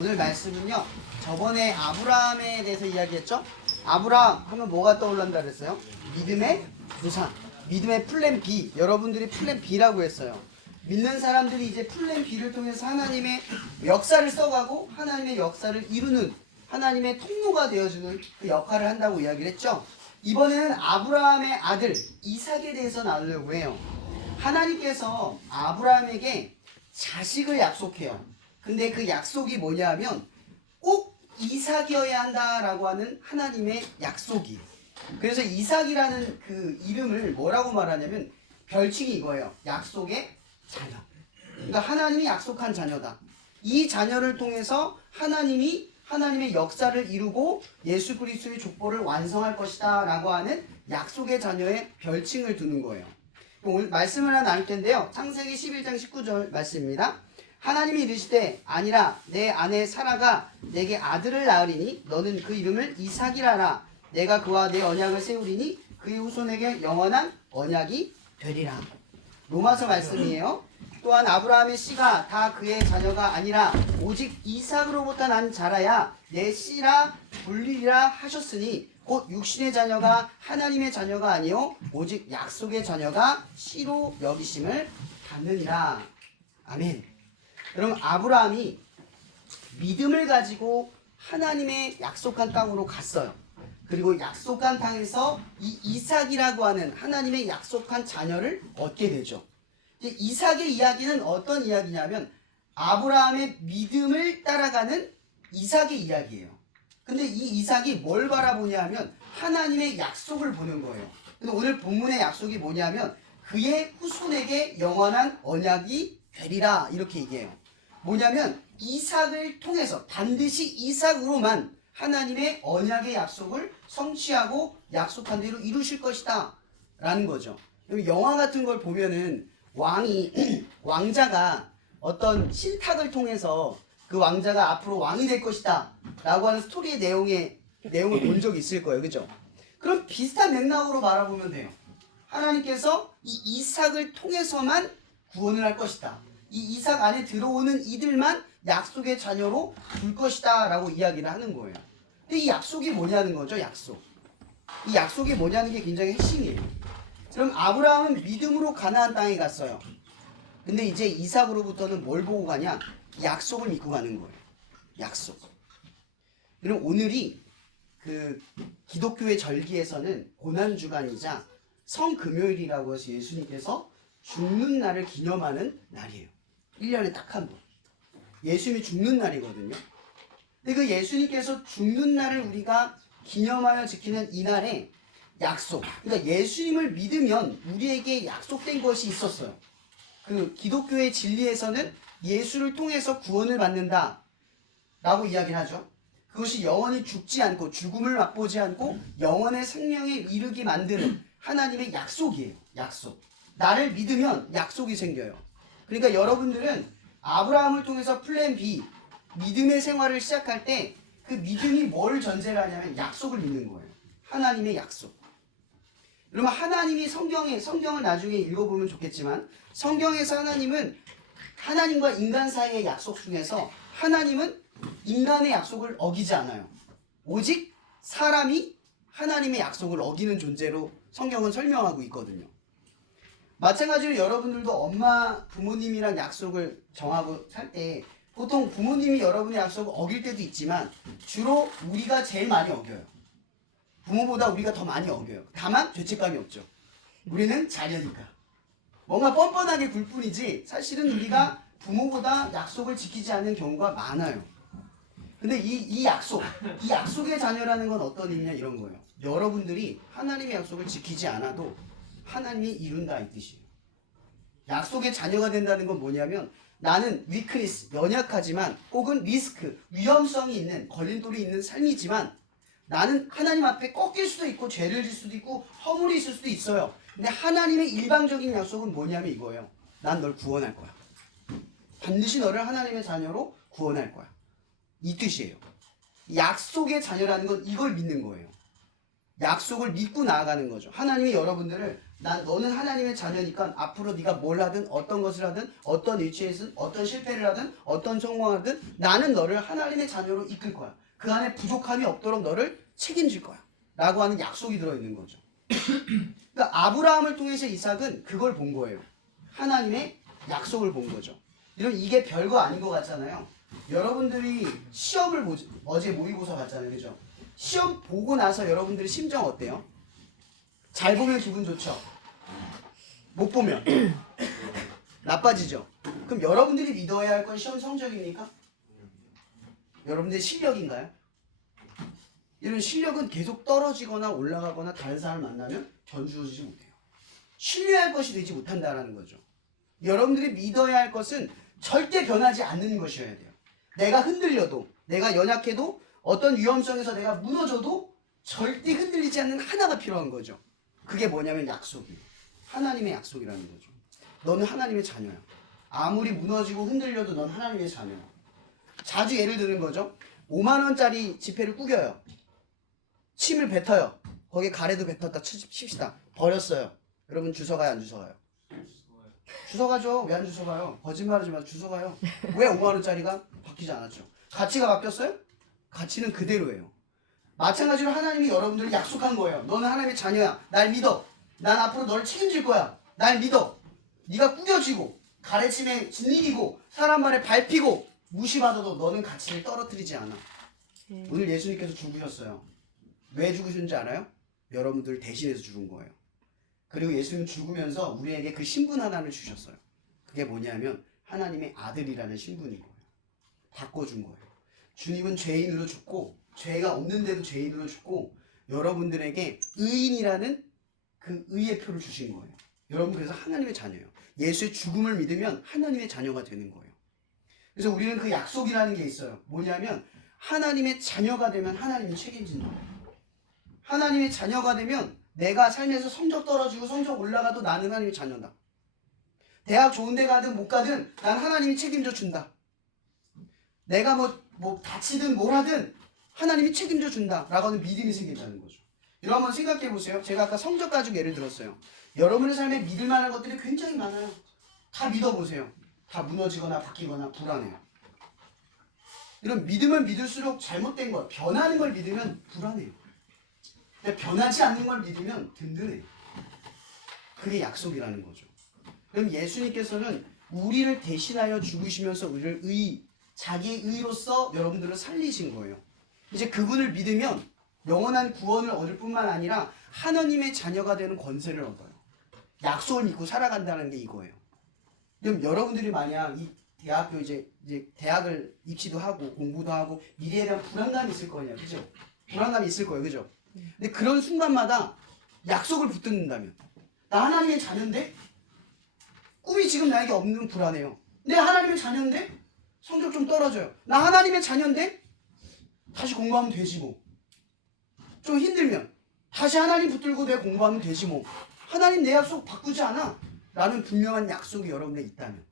오늘 말씀은요, 저번에 아브라함에 대해서 이야기했죠? 아브라함 하면 뭐가 떠올란다 그랬어요? 믿음의 부산, 믿음의 플랜 B. 여러분들이 플랜 B라고 했어요. 믿는 사람들이 이제 플랜 B를 통해서 하나님의 역사를 써가고 하나님의 역사를 이루는 하나님의 통로가 되어주는 그 역할을 한다고 이야기를 했죠? 이번에는 아브라함의 아들 이삭에 대해서 나누려고 해요. 하나님께서 아브라함에게 자식을 약속해요. 근데 그 약속이 뭐냐 하면 꼭 이삭이어야 한다라고 하는 하나님의 약속이에요. 그래서 이삭이라는 그 이름을 뭐라고 말하냐면 별칭이 이거예요. 약속의 자녀. 그러니까 하나님이 약속한 자녀다. 이 자녀를 통해서 하나님의 역사를 이루고 예수 그리스도의 족보를 완성할 것이다 라고 하는 약속의 자녀의 별칭을 두는 거예요. 오늘 말씀을 하나 나눌 텐데요. 창세기 11장 19절 말씀입니다. 하나님이 이르시되 아니라 내 아내 사라가 내게 아들을 낳으리니 너는 그 이름을 이삭이라라. 내가 그와 내 언약을 세우리니 그의 후손에게 영원한 언약이 되리라. 로마서 말씀이에요. 또한 아브라함의 씨가 다 그의 자녀가 아니라 오직 이삭으로부터 난 자라야 내 씨라 불리리라 하셨으니 곧 육신의 자녀가 하나님의 자녀가 아니요 오직 약속의 자녀가 씨로 여기심을 받느니라. 아멘. 그럼 아브라함이 믿음을 가지고 하나님의 약속한 땅으로 갔어요. 그리고 약속한 땅에서 이 이삭이라고 하는 하나님의 약속한 자녀를 얻게 되죠. 이삭의 이야기는 어떤 이야기냐면 아브라함의 믿음을 따라가는 이삭의 이야기예요. 근데 이 이삭이 뭘 바라보냐 하면 하나님의 약속을 보는 거예요. 근데 오늘 본문의 약속이 뭐냐면 그의 후손에게 영원한 언약이 되리라 이렇게 얘기해요. 뭐냐면 이삭을 통해서 반드시 이삭으로만 하나님의 언약의 약속을 성취하고 약속한 대로 이루실 것이다 라는 거죠. 영화 같은 걸 보면은 왕자가 어떤 신탁을 통해서 그 왕자가 앞으로 왕이 될 것이다 라고 하는 스토리의 내용을 본 적이 있을 거예요. 그죠? 그럼 비슷한 맥락으로 바라보면 돼요. 하나님께서 이 이삭을 통해서만 구원을 할 것이다. 이 이삭 안에 들어오는 이들만 약속의 자녀로 둘 것이다 라고 이야기를 하는 거예요. 근데 이 약속이 뭐냐는 거죠. 약속. 이 약속이 뭐냐는 게 굉장히 핵심이에요. 그럼 아브라함은 믿음으로 가나안 땅에 갔어요. 근데 이제 이삭으로부터는 뭘 보고 가냐? 약속을 믿고 가는 거예요. 약속. 그럼 오늘이 그 기독교의 절기에서는 고난주간이자 성금요일이라고 해서 예수님께서 죽는 날을 기념하는 날이에요. 1년에 딱 한 번. 예수님이 죽는 날이거든요. 근데 그 예수님께서 죽는 날을 우리가 기념하여 지키는 이 날에 약속. 그러니까 예수님을 믿으면 우리에게 약속된 것이 있었어요. 그 기독교의 진리에서는 예수를 통해서 구원을 받는다 라고 이야기를 하죠. 그것이 영원히 죽지 않고 죽음을 맛보지 않고 영원의 생명에 이르게 만드는 하나님의 약속이에요. 약속. 나를 믿으면 약속이 생겨요. 그러니까 여러분들은 아브라함을 통해서 플랜 B, 믿음의 생활을 시작할 때 그 믿음이 뭘 전제를 하냐면 약속을 믿는 거예요. 하나님의 약속. 그러면 하나님이 성경을 나중에 읽어보면 좋겠지만 성경에서 하나님은 하나님과 인간 사이의 약속 중에서 하나님은 인간의 약속을 어기지 않아요. 오직 사람이 하나님의 약속을 어기는 존재로 성경은 설명하고 있거든요. 마찬가지로 여러분들도 부모님이랑 약속을 정하고 살 때 보통 부모님이 여러분의 약속을 어길 때도 있지만 주로 우리가 제일 많이 어겨요. 부모보다 우리가 더 많이 어겨요. 다만 죄책감이 없죠. 우리는 자녀니까. 뭔가 뻔뻔하게 굴 뿐이지 사실은 우리가 부모보다 약속을 지키지 않는 경우가 많아요. 근데 이 약속의 자녀라는 건 어떤 의미냐 이런 거예요. 여러분들이 하나님의 약속을 지키지 않아도 하나님이 이룬다 이 뜻이에요. 약속의 자녀가 된다는 건 뭐냐면 나는 위크니스, 연약하지만 혹은 리스크, 위험성이 있는 걸림돌이 있는 삶이지만 나는 하나님 앞에 꺾일 수도 있고 죄를 질 수도 있고 허물이 있을 수도 있어요. 근데 하나님의 일방적인 약속은 뭐냐면 이거예요. 난 널 구원할 거야. 반드시 너를 하나님의 자녀로 구원할 거야. 이 뜻이에요. 약속의 자녀라는 건 이걸 믿는 거예요. 약속을 믿고 나아가는 거죠. 하나님이 여러분들을 너는 하나님의 자녀니까 앞으로 네가 뭘 하든 어떤 것을 하든 어떤 위치에서 어떤 실패를 하든 어떤 성공하든 나는 너를 하나님의 자녀로 이끌 거야. 그 안에 부족함이 없도록 너를 책임질 거야. 라고 하는 약속이 들어있는 거죠. 그러니까 아브라함을 통해서 이삭은 그걸 본 거예요. 하나님의 약속을 본 거죠. 이런 이게 별거 아닌 것 같잖아요. 여러분들이 시험을 어제 모의고사 봤잖아요. 그죠? 시험 보고 나서 여러분들의 심정 어때요? 잘 보면 기분 좋죠? 못 보면 나빠지죠? 그럼 여러분들이 믿어야 할 건 시험 성적입니까? 여러분들의 실력인가요? 이런 실력은 계속 떨어지거나 올라가거나 다른 사람을 만나면 견주어지지 못해요. 신뢰할 것이 되지 못한다는 거죠. 여러분들이 믿어야 할 것은 절대 변하지 않는 것이어야 돼요. 내가 흔들려도, 내가 연약해도, 어떤 위험성에서 내가 무너져도 절대 흔들리지 않는 하나가 필요한 거죠. 그게 뭐냐면 약속이에요. 하나님의 약속이라는 거죠. 너는 하나님의 자녀야. 아무리 무너지고 흔들려도 넌 하나님의 자녀야. 자주 예를 드는 거죠. 5만 원짜리 지폐를 구겨요. 침을 뱉어요. 거기에 가래도 뱉었다 칩시다. 버렸어요. 여러분 주워가요, 안 주워가요? 주워가죠. 왜 안 주워가요? 거짓말하지 마세요. 주워가요. 왜 5만 원짜리가 바뀌지 않았죠? 가치가 바뀌었어요? 가치는 그대로예요. 마찬가지로 하나님이 여러분들을 약속한 거예요. 너는 하나님의 자녀야. 날 믿어. 난 앞으로 너를 책임질 거야. 날 믿어. 네가 구겨지고 가래침에 짓이기고 사람 말에 밟히고 무시받아도 너는 가치를 떨어뜨리지 않아. 오늘 예수님께서 죽으셨어요. 왜 죽으셨는지 알아요? 여러분들 대신해서 죽은 거예요. 그리고 예수님 죽으면서 우리에게 그 신분 하나를 주셨어요. 그게 뭐냐면 하나님의 아들이라는 신분인 거예요. 바꿔준 거예요. 주님은 죄인으로 죽고 죄가 없는데도 죄인으로 죽고 여러분들에게 의인이라는 그 의의 표를 주신 거예요. 여러분 그래서 하나님의 자녀예요. 예수의 죽음을 믿으면 하나님의 자녀가 되는 거예요. 그래서 우리는 그 약속이라는 게 있어요. 뭐냐면 하나님의 자녀가 되면 하나님이 책임진다. 하나님의 자녀가 되면 내가 삶에서 성적 떨어지고 성적 올라가도 나는 하나님의 자녀다. 대학 좋은 데 가든 못 가든 난 하나님이 책임져 준다. 내가 뭐 다치든 뭘 하든 하나님이 책임져 준다 라고 하는 믿음이 생긴다는 거죠. 여러분 한번 생각해 보세요. 제가 아까 성적 가지고 예를 들었어요. 여러분의 삶에 믿을 만한 것들이 굉장히 많아요. 다 믿어보세요. 다 무너지거나 바뀌거나 불안해요. 이런 믿으면 믿을수록 잘못된 것, 변하는 걸 믿으면 불안해요. 근데 변하지 않는 걸 믿으면 든든해요. 그게 약속이라는 거죠. 그럼 예수님께서는 우리를 대신하여 죽으시면서 우리를 자기의 의로서 여러분들을 살리신 거예요. 이제 그분을 믿으면 영원한 구원을 얻을 뿐만 아니라 하나님의 자녀가 되는 권세를 얻어요. 약속을 믿고 살아간다는 게 이거예요. 그럼 여러분들이 만약 이 대학교 이제 대학을 입시도 하고 공부도 하고 미래에 대한 불안감이 있을 거예요. 그죠? 불안감이 있을 거예요. 그죠? 근데 그런 순간마다 약속을 붙든다면 나 하나님의 자녀인데 꿈이 지금 나에게 없는 불안해요. 내 하나님의 자녀인데 성적 좀 떨어져요. 나 하나님의 자녀인데 다시 공부하면 되지 뭐. 좀 힘들면 다시 하나님 붙들고 내가 공부하면 되지 뭐. 하나님 내 약속 바꾸지 않아. 라는 분명한 약속이 여러분에 있다면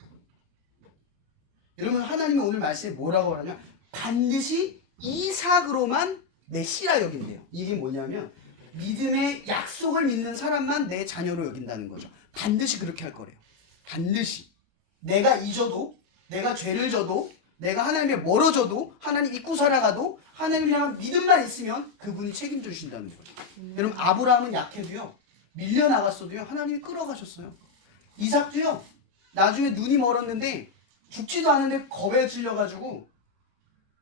여러분 하나님이 오늘 말씀에 뭐라고 하냐 반드시 이삭으로만 내 씨라 여긴대요. 이게 뭐냐면 믿음의 약속을 믿는 사람만 내 자녀로 여긴다는 거죠. 반드시 그렇게 할 거래요. 반드시 내가 잊어도 내가 죄를 져도 내가 하나님에 멀어져도 하나님 잊고 살아가도 하나님 향한 믿음만 있으면 그분이 책임져 주신다는 거죠. 여러분 아브라함은 약해도요 밀려나갔어도요 하나님이 끌어가셨어요. 이삭도요 나중에 눈이 멀었는데 죽지도 않은데 겁에 질려가지고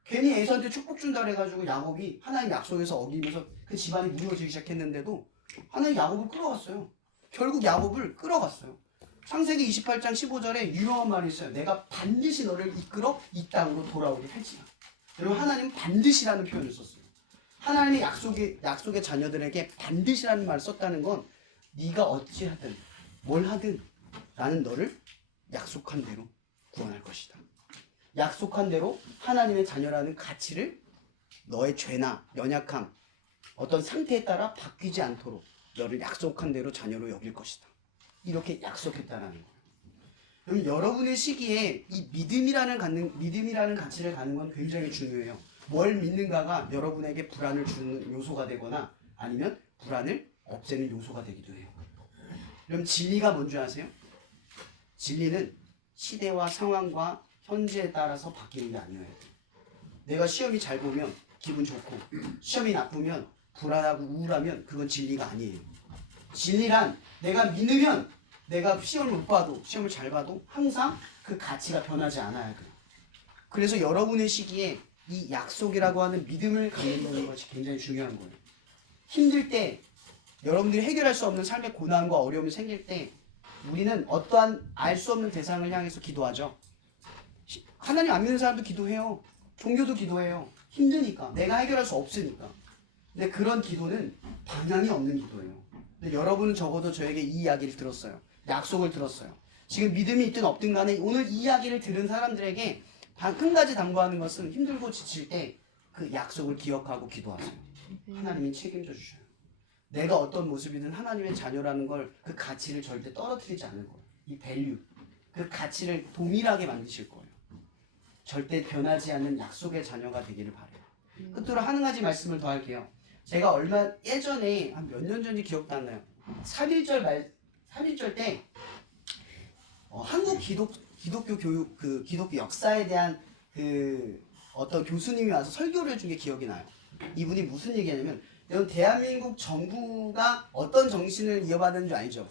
괜히 에서한테 축복 준다 그래가지고 야곱이 하나님 약속에서 어기면서 그 집안이 무너지기 시작했는데도 하나님 야곱을 끌어갔어요. 결국 야곱을 끌어갔어요. 창세기 28장 15절에 유명한 말이 있어요. 내가 반드시 너를 이끌어 이 땅으로 돌아오게 할지라. 여러분 하나님은 반드시라는 표현을 썼어요. 하나님의 약속의 자녀들에게 반드시라는 말을 썼다는 건 네가 어찌하든 뭘 하든 나는 너를 약속한 대로 구원할 것이다. 약속한 대로 하나님의 자녀라는 가치를 너의 죄나 연약함, 어떤 상태에 따라 바뀌지 않도록 너를 약속한 대로 자녀로 여길 것이다. 이렇게 약속했다는 거예요. 그럼 여러분의 시기에 이 믿음이라는 가치를 갖는 건 굉장히 중요해요. 뭘 믿는가가 여러분에게 불안을 주는 요소가 되거나 아니면 불안을 없애는 요소가 되기도 해요. 그럼 진리가 뭔지 아세요? 진리는 시대와 상황과 현재에 따라서 바뀌는 게 아니에요. 내가 시험이 잘 보면 기분 좋고 시험이 나쁘면 불안하고 우울하면 그건 진리가 아니에요. 진리란 내가 믿으면 내가 시험을 못 봐도 시험을 잘 봐도 항상 그 가치가 변하지 않아요. 그래서 여러분의 시기에 이 약속이라고 하는 믿음을 갖는 것이 굉장히 중요한 거예요. 힘들 때 여러분들이 해결할 수 없는 삶의 고난과 어려움이 생길 때 우리는 어떠한 알 수 없는 대상을 향해서 기도하죠. 하나님 안 믿는 사람도 기도해요. 종교도 기도해요. 힘드니까. 내가 해결할 수 없으니까. 근데 그런 기도는 방향이 없는 기도예요. 근데 여러분은 적어도 저에게 이 이야기를 들었어요. 약속을 들었어요. 지금 믿음이 있든 없든 간에 오늘 이 이야기를 들은 사람들에게 한 가지 당부하는 것은 힘들고 지칠 때 그 약속을 기억하고 기도하세요. 하나님이 책임져 주셔요. 내가 어떤 모습이든 하나님의 자녀라는 걸 그 가치를 절대 떨어뜨리지 않을 거예요. 이 밸류, 그 가치를 동일하게 만드실 거예요. 절대 변하지 않는 약속의 자녀가 되기를 바라요. 끝으로 한 가지 말씀을 더 할게요. 제가 얼마 예전에 한 몇 년 전인지 기억도 안 나요. 3.1절 때 한국 기독교 교육 기독교 역사에 대한 어떤 교수님이 와서 설교를 해준 게 기억이 나요. 이분이 무슨 얘기하냐면 여러분 대한민국 정부가 어떤 정신을 이어받은 줄 알죠?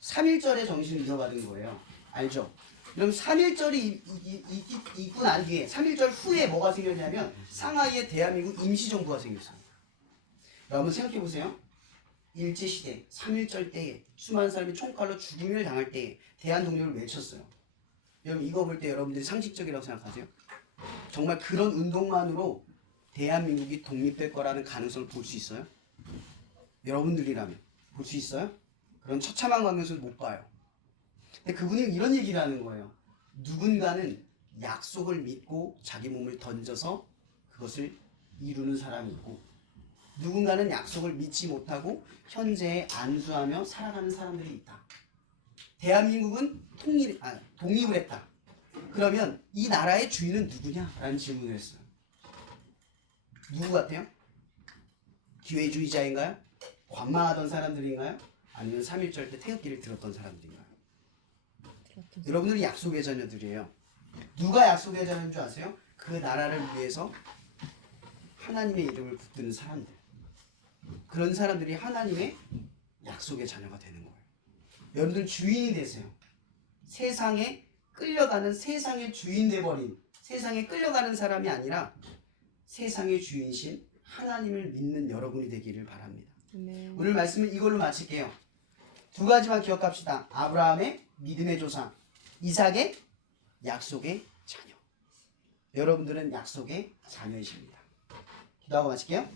3.1절의 정신을 이어받은 거예요. 알죠? 그럼 3.1절이 있고 난 뒤에 3.1절 후에 뭐가 생겼냐면 상하이에 대한민국 임시정부가 생겼어요. 여러분 생각해보세요. 일제시대 3.1절 때에 수많은 사람이 총칼로 죽임을 당할 때에 대한독립을 외쳤어요. 여러분 이거 볼 때 여러분들이 상식적이라고 생각하세요? 정말 그런 운동만으로 대한민국이 독립될 거라는 가능성을 볼 수 있어요? 여러분들이라면 볼 수 있어요? 그런 처참한 관계에서는 못 봐요. 근데 그분이 이런 얘기를 하는 거예요. 누군가는 약속을 믿고 자기 몸을 던져서 그것을 이루는 사람이 있고 누군가는 약속을 믿지 못하고 현재에 안수하며 살아가는 사람들이 있다. 대한민국은 독립을 했다. 그러면 이 나라의 주인은 누구냐? 라는 질문을 했어요. 누구 같아요? 기회주의자인가요? 관망하던 사람들인가요? 아니면 3.1절 때 태극기를 들었던 사람들인가요? 여러분들이 약속의 자녀들이에요. 누가 약속의 자녀인 줄 아세요? 그 나라를 위해서 하나님의 이름을 붙드는 사람들. 그런 사람들이 하나님의 약속의 자녀가 되는 거예요. 여러분들 주인이 되세요. 세상에 끌려가는 세상의 주인 돼버린 세상에 끌려가는 사람이 아니라 세상의 주인이신 하나님을 믿는 여러분이 되기를 바랍니다. 네. 오늘 말씀은 이걸로 마칠게요. 두 가지만 기억합시다. 아브라함의 믿음의 조상, 이삭의 약속의 자녀. 여러분들은 약속의 자녀이십니다. 기도하고 마칠게요.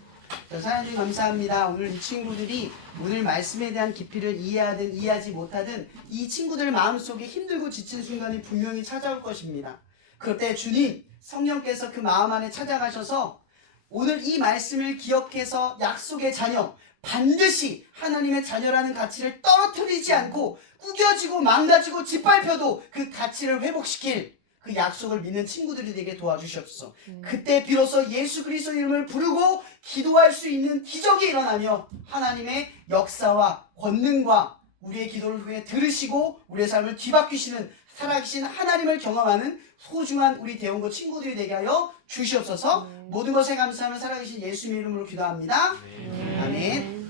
사랑주님 감사합니다. 오늘 이 친구들이 오늘 말씀에 대한 깊이를 이해하든 이해하지 못하든 이 친구들 마음속에 힘들고 지친 순간이 분명히 찾아올 것입니다. 그럴 때 주님 성령께서 그 마음 안에 찾아가셔서 오늘 이 말씀을 기억해서 약속의 자녀, 반드시 하나님의 자녀라는 가치를 떨어뜨리지 않고 구겨지고 망가지고 짓밟혀도 그 가치를 회복시킬 그 약속을 믿는 친구들이 되게 도와주시옵소서. 그때 비로소 예수 그리스도 이름을 부르고 기도할 수 있는 기적이 일어나며 하나님의 역사와 권능과 우리의 기도를 후에 들으시고 우리의 삶을 뒤바뀌시는 살아계신 하나님을 경험하는 소중한 우리 대원고 친구들이 되게 하여 주시옵소서. 모든 것에 감사하며 살아계신 예수님의 이름으로 기도합니다. 아멘.